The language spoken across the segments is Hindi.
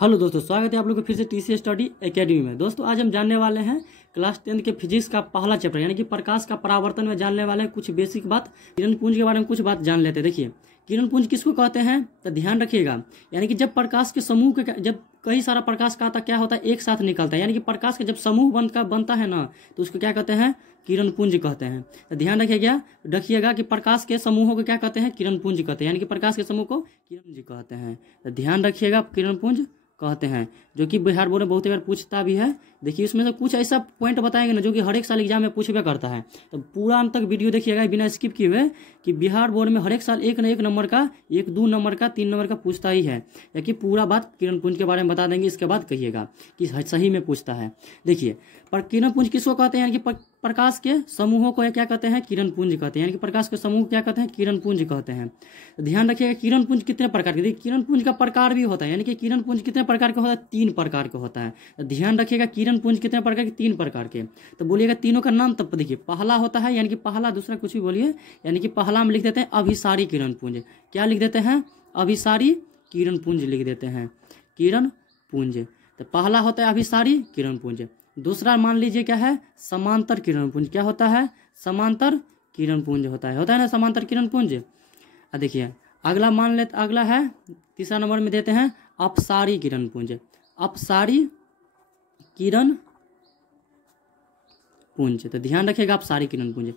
हेलो दोस्तों, स्वागत है आप लोग को फिर से टीसी स्टडी एकेडमी में। दोस्तों आज हम जानने वाले हैं क्लास 10 के फिजिक्स का पहला चैप्टर यानी कि प्रकाश का परावर्तन में जानने वाले हैं कुछ बेसिक बात। किरण पुंज के बारे में कुछ बात जान लेते हैं। देखिए किरण पुंज किसको कहते हैं तो ध्यान रखिएगा, यानी कि जब प्रकाश के समूह के जब कई सारा प्रकाश का आता क्या होता है एक साथ निकलता है, यानी कि प्रकाश का जब समूह बनता है ना तो उसको क्या कहते हैं किरण पुंज कहते हैं। तो ध्यान रखिएगा कि प्रकाश के समूहों को क्या कहते हैं किरण पुंज कहते हैं, यानी कि प्रकाश के समूह को किरण पुंज कहते हैं। तो ध्यान रखिएगा किरण पुंज कहते हैं, जो कि बिहार बोर्ड में बहुत बार पूछता भी है। देखिए इसमें से कुछ ऐसा पॉइंट बताएंगे ना जो कि हर एक साल एग्जाम में पूछबे करता है, तो पूरा अंत तक वीडियो देखिएगा बिना स्किप किए हुए कि बिहार बोर्ड में हर एक साल एक न एक नंबर का, एक 2 नंबर का, 3 नंबर का पूछता ही है। या कि पूरा बात किरण पुंज के बारे में बता देंगे, इसके बाद कहिएगा कि सही में पूछता है। देखिए पर किरण पुंज किसको कहते हैं, यानी कि प्रकाश के समूहों को क्या कहते हैं किरण पुंज कहते हैं, यानी कि प्रकाश के समूह क्या कहते हैं किरण पुंज कहते हैं। तो ध्यान रखिएगा किरण पुंज कितने प्रकार के, देखिए किरण पुंज का प्रकार भी होता है, यानी कि किरण पुंज कितने प्रकार के होता है 3 प्रकार के होता है। तो ध्यान रखिएगा किरण पुंज कितने प्रकार के 3 प्रकार के। तो बोलिएगा तीनों का नाम, तब देखिए पहला होता है यानी कि पहला, दूसरा कुछ भी बोलिए, यानी कि पहला में लिख देते हैं अभिसारी किरण पुंज। क्या लिख देते हैं अभिसारी किरण पुंज लिख देते हैं किरण पुंज। तो पहला होता है अभिसारी किरण पुंज। दूसरा मान लीजिए क्या है समांतर किरण पुंज। क्या होता है समांतर किरण पुंज होता है ना समांतर किरण पुंज। देखिए अगला मान लेते, अगला है तीसरा नंबर में देते हैं अपसारी किरण पुंज। अपसारी किरण पुंज। तो ध्यान रखिएगा अपसारी किरण पुंज।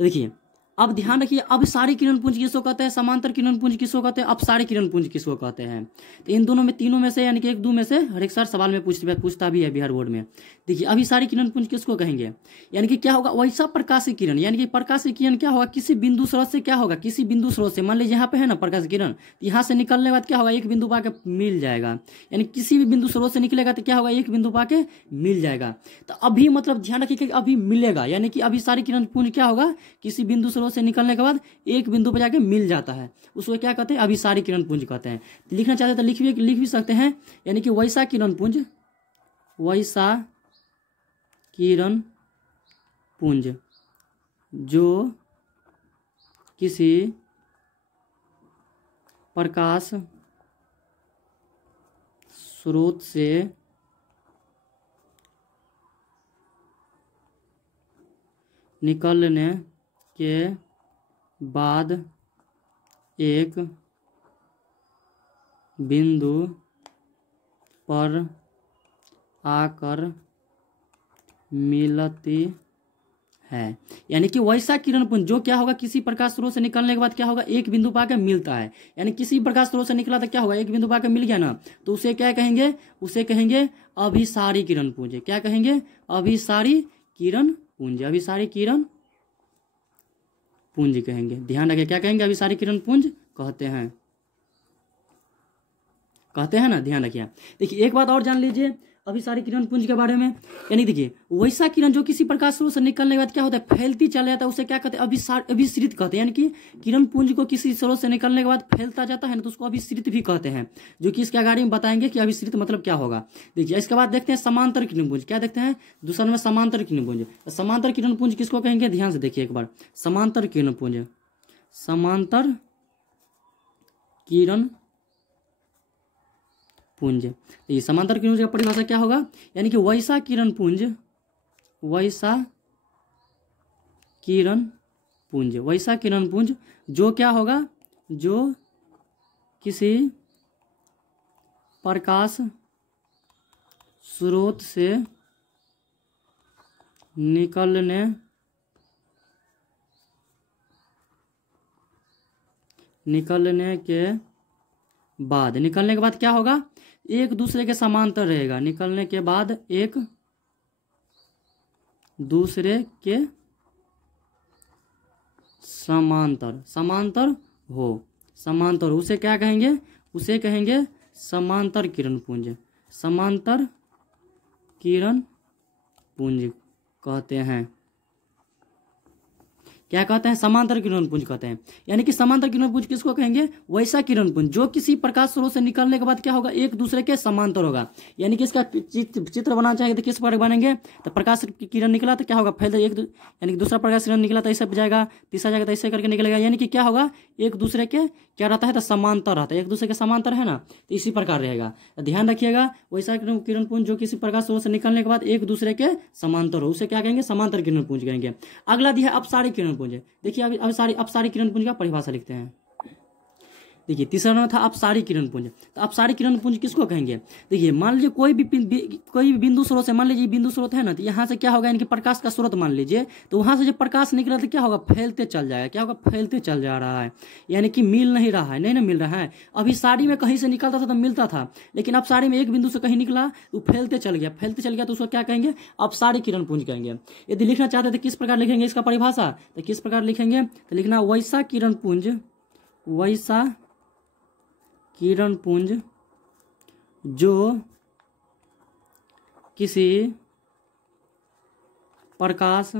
देखिए अब ध्यान रखिए अपसारी किरण पुंज किसको कहते हैं, समांतर किरण पुंज किसको कहते हैं, अपसारी किरण पुंज किसको कहते हैं। तो इन दोनों में तीनों में से यानी कि 1-2 में से हर एक साल सवाल में पूछता भी है बिहार बोर्ड में। देखिए अभिसारी किरण पुंज किसको कहेंगे, यानी कि क्या होगा वैसा प्रकाशीय किरण, यानी कि प्रकाशीय किरण क्या होगा किसी बिंदु स्रोत से, क्या होगा किसी बिंदु स्रोत से, मान लीजिए यहाँ पे है ना प्रकाश किरण, यहाँ से निकलने के बाद क्या होगा एक बिंदु पा के मिल जाएगा, यानी किसी भी बिंदु स्रोत से निकलेगा तो क्या होगा एक बिंदु पा के मिल जाएगा। तो अभी मतलब ध्यान रखिए अभी मिलेगा, यानी कि अभिसारी किरण पुंज क्या होगा किसी बिंदु स्रोत से निकलने के बाद एक बिंदु पर जाके मिल जाता है, उसको क्या कहते हैं अभिसारी किरण पुंज कहते हैं। लिखना चाहते हैं तो लिख भी सकते हैं, यानी कि वैसा किरण पुंज, वैसा किरण पुंज जो किसी प्रकाश स्रोत से निकलने के बाद एक बिंदु पर आकर मिलती है, यानी कि वैसा किरण पुंज जो क्या होगा किसी प्रकाश स्रोत से निकलने के बाद क्या होगा एक बिंदु पर आकर मिलता है, यानी किसी प्रकाश स्रोत से निकला तो क्या होगा एक बिंदु पर आकर मिल गया ना, तो उसे क्या कहेंगे, उसे कहेंगे अभिसारी किरण पुंज। क्या कहेंगे अभिसारी किरण पुंज, अभिसारी किरण पुंज कहेंगे। ध्यान रखिए क्या कहेंगे अभिसारी किरण पुंज कहते हैं ना, ध्यान रखिए। देखिए एक बात और जान लीजिए अभिसारी किरण पुंज के बारे में, यानी देखिए वैसा किरण जो किसी प्रकाश स्रोत से निकलने के बाद क्या होता है फैलती चला जाता है, उसे क्या कहते हैं अभिसरित कहते हैं, यानी कि किरण पुंज को किसी स्रोत से निकलने के बाद फैलता जाता है ना तो उसको अभिसरित भी कहते हैं, जो कि इसके आगे में बताएंगे कि अभिसरित मतलब क्या होगा। देखिए इसके बाद देखते हैं समांतर किरण पुंज। क्या देखते हैं दूसरा में समांतर किरण पुंज। समांतर किरण पुंज किसको कहेंगे ध्यान से देखिए एक बार, समांतर किरण पुंज, समांतर किरण पुंज। ये समांतर किरण पुंज का परिभाषा क्या होगा, यानी कि वैसा किरण पुंज, वैसा किरण पुंज, वैसा किरण पुंज जो क्या होगा जो किसी प्रकाश स्रोत से निकलने के बाद, निकलने के बाद क्या होगा एक दूसरे के समांतर रहेगा, निकलने के बाद एक दूसरे के समांतर हो, समांतर उसे क्या कहेंगे, उसे कहेंगे समांतर किरण पुंज, समांतर किरण पुंज कहते हैं। क्या कहते हैं समांतर किरण पुंज कहते हैं, यानी कि समांतर किरण पुंज किसको कहेंगे वैसा किरण पुंज जो किसी प्रकाश स्रोत से निकलने के बाद क्या होगा एक दूसरे के समांतर होगा, यानी कि इसका चित्र बनाना चाहेंगे तो किस पर बनेंगे, तो प्रकाश किरण निकला तो क्या होगा फैल यानी कि दूसरा प्रकाश किरण निकला तो ऐसे जाएगा, तीसरा जाएगा तो ऐसे करके निकलेगा, यानी कि क्या होगा एक दूसरे के क्या रहता है, तो समांतर रहता है, एक दूसरे के समांतर है ना, तो इसी प्रकार रहेगा। तो ध्यान रखिएगा, वैसा किरण पुंज जो किसी प्रकाश स्रोत से निकलने के बाद एक दूसरे के समांतर हो, उसे क्या कहेंगे, समांतर किरण पुंज कहेंगे। अगला दिया है अपसारी किरण पुंज। देखिए अभी अपसारी किरण पुंज का परिभाषा लिखते हैं। देखिए तीसरा नंबर था अपसारी किरण पुंज। तो अपसारी किरण पुंज किसको कहेंगे, देखिए मान लीजिए कोई भी बिंदु स्रोत से, मान लीजिए बिंदु स्रोत है ना, तो यहाँ से क्या होगा, इनके प्रकाश का स्रोत मान लीजिए, तो वहां से जब प्रकाश निकला तो क्या होगा, फैलते चल जाएगा। क्या होगा, फैलते चल जा रहा है, यानी कि मिल नहीं रहा है, नहीं ना मिल रहा है। अभी साड़ी में कहीं से निकलता था तो मिलता था, लेकिन अब साड़ी में एक बिंदु से कहीं निकला तो फैलते चल गया, फैलते चल गया, तो उसको क्या कहेंगे, अपसारी किरण पुंज कहेंगे। यदि लिखना चाहते थे किस प्रकार लिखेंगे इसका परिभाषा, तो किस प्रकार लिखेंगे, तो लिखना वैसा किरण पुंज, वैसा किरण पुंज जो किसी प्रकाश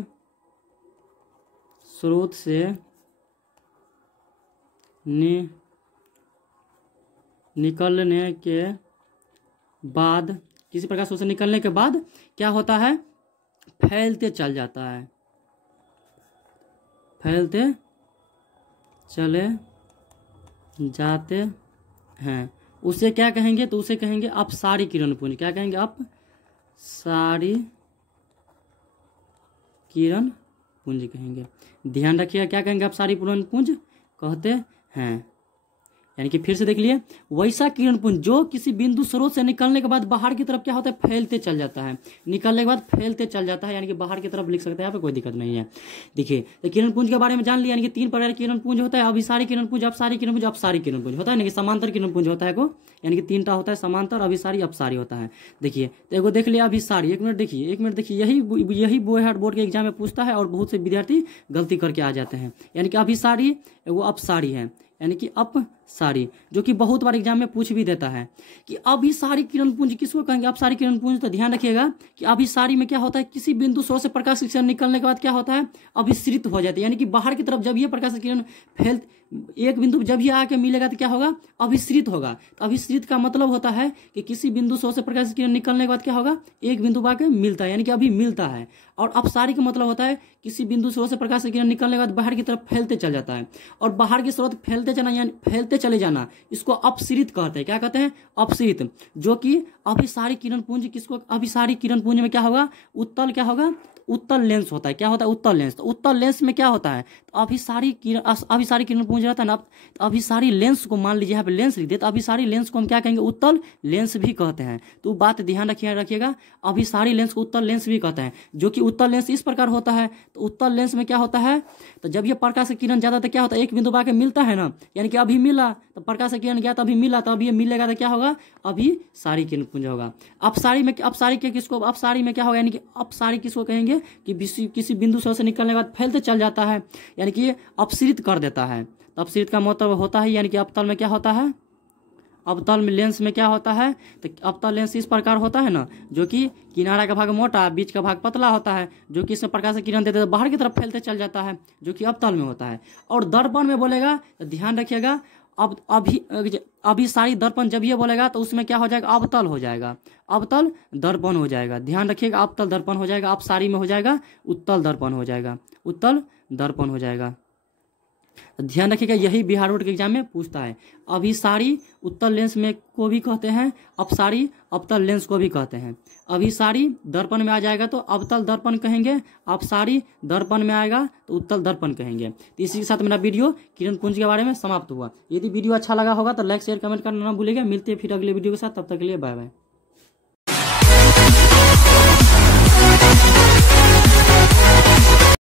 स्रोत से निकलने के बाद, किसी प्रकाश स्रोत से निकलने के बाद क्या होता है, फैलते चल जाता है, फैलते चले जाते हैं, उसे क्या कहेंगे, तो उसे कहेंगे अपसारी किरण पुंज। क्या कहेंगे, अपसारी किरण पुंज कहेंगे। ध्यान रखिएगा, क्या कहेंगे, अपसारी किरण पुंज कहते हैं। यानी कि फिर से देख लिए, वैसा किरण पुंज जो किसी बिंदु स्रोत से निकलने के बाद बाहर की तरफ क्या होता है, फैलते चल जाता है, निकलने के बाद फैलते चल जाता है, यानी कि बाहर की तरफ लिख सकते हैं, यहाँ पे कोई दिक्कत नहीं है। देखिए तो किरण पुंज के बारे में जान लिया, यानी कि 3 प्रकार के किरण पुंज होता है, अभिसारी किरण पुंज, अपसारी किरण पुंज, अपसारी किरण पुंज होता है, यानी कि समांतर किरण पुंज होता है को, यानी कि 3टा होता है, समांतर, अभिसारी, अपसारी होता है। देखिए तो एगो देख लिया अभिसारी, एक मिनट देखिए, यही बोर्ड के एग्जाम में पूछता है और बहुत से विद्यार्थी गलती करके आ जाते हैं। यानी कि अभिसारी एगो अपसारी है, यानी कि अपसारी, जो कि बहुत बार एग्जाम में पूछ भी देता है कि अभिसारी किरण पुंज किसको कहेंगे, अपसारी किरण पुंज। तो ध्यान रखिएगा कि अभिसारी में क्या होता है, किसी बिंदु स्रोत से प्रकाश किरण निकलने के बाद क्या होता है, अभिसरित हो जाती है, यानी कि बाहर की तरफ जब ये प्रकाश किरण फैल, एक बिंदु जब ये आके मिलेगा तो क्या होगा, अभिसरित होगा। तो अभिसरित का मतलब होता है कि किसी बिंदु स्रोत से प्रकाश किरण निकलने के बाद क्या होगा, एक बिंदु आके मिलता है, यानी कि अभी मिलता है। और अपसारी का मतलब होता है किसी बिंदु स्रोत से प्रकाश किरण निकलने के बाद बाहर की तरफ फैलते चल जाता है, और बाहर की स्रोत फैलते चलना यानी फैलते चले जाना, इसको अपसरित कहते हैं। क्या कहते हैं, अपसरित। जो कि अभिसारी किरण पुंज किसको, अभिसारी किरण पुंज में क्या होगा, उत्तल क्या होगा, उत्तल लेंस होता है। क्या होता है, उत्तल लेंस। तो उत्तल लेंस में क्या होता है, तो अभिसारी किरण पुंज रहता है ना, तो अभिसारी लेंस को मान लीजिए यहाँ पे लेंस लिख दे, तो अभिसारी लेंस को हम क्या कहेंगे, उत्तल लेंस भी कहते हैं। तो बात ध्यान रखिएगा, अभिसारी लेंस को उत्तल लेंस भी कहते हैं। जो कि उत्तल लेंस इस प्रकार होता है, तो उत्तल लेंस में क्या होता है, तो जब ये प्रकाश किरण ज्यादा तो क्या होता है, एक बिंदु आके मिलता है ना, यानी कि अभी मिला तो प्रकाश किरण गया तो अभी मिला, तो अभी ये मिलेगा तो क्या होगा, अभी सारी किरण पुंज होगा। अपसारी में क्या होगा, यानी कि अपसारी किसको कहेंगे कि किसी बिंदु से निकलने के बाद फैलते चल जाता है, यानी कि ये अपसरित कर देता है। तो अपसरित का मतलब होता है, यानी कि अपतल में क्या होता है, अवतल में लेंस में क्या होता है, तो अवतल लेंस इस प्रकार होता है ना, जो कि किनारा का भाग मोटा, बीच का भाग पतला होता है, जो कि इसमें प्रकाश किरण देते तो बाहर की तरफ फैलते चल जाता है, जो कि अवतल में होता है। और दर्पण में बोलेगा तो ध्यान रखिएगा, अब अभी सारी दर्पण जब ये बोलेगा तो उसमें क्या हो जाएगा, अवतल हो जाएगा, अवतल दर्पण हो जाएगा। ध्यान रखिएगा, अवतल दर्पण हो जाएगा, अब सारी में हो जाएगा उत्तल दर्पण हो जाएगा, उत्तल दर्पण हो जाएगा। ध्यान रखिएगा, यही बिहार बोर्ड के एग्जाम में पूछता है। अभिसारी उत्तल लेंस में को भी कहते हैं, अपसारी अवतल लेंस को भी कहते हैं। अभिसारी दर्पण में आ जाएगा तो अवतल दर्पण कहेंगे, अपसारी दर्पण में आएगा तो उत्तल दर्पण कहेंगे। तो इसी के साथ मेरा वीडियो किरण पुंज के बारे में समाप्त हुआ। यदि वीडियो अच्छा लगा होगा तो लाइक शेयर कमेंट करना ना भूलिएगा। मिलते हैं फिर अगले वीडियो के साथ, तब तक के लिए बाय बाय।